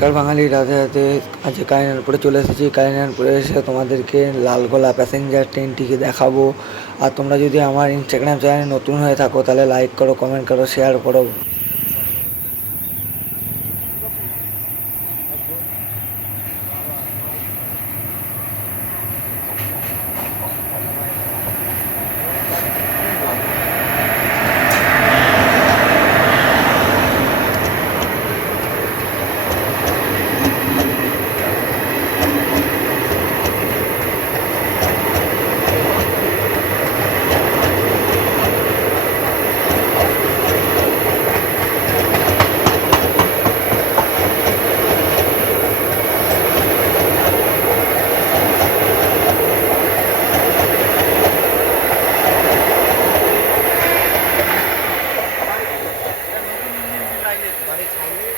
নমস্কার বাঙালি, রাধে রাধে। আজ কালিনারপুরে চলে এসেছি। কালিনারপুরে এসে তোমাদেরকে লালগোলা প্যাসেঞ্জার ট্রেনটিকে দেখাবো। আর তোমরা যদি আমার ইনস্টাগ্রাম চ্যানেলে নতুন হয়ে থাকো তাহলে লাইক করো, কমেন্ট করো, শেয়ার করো। বাড়ি ছাড়লে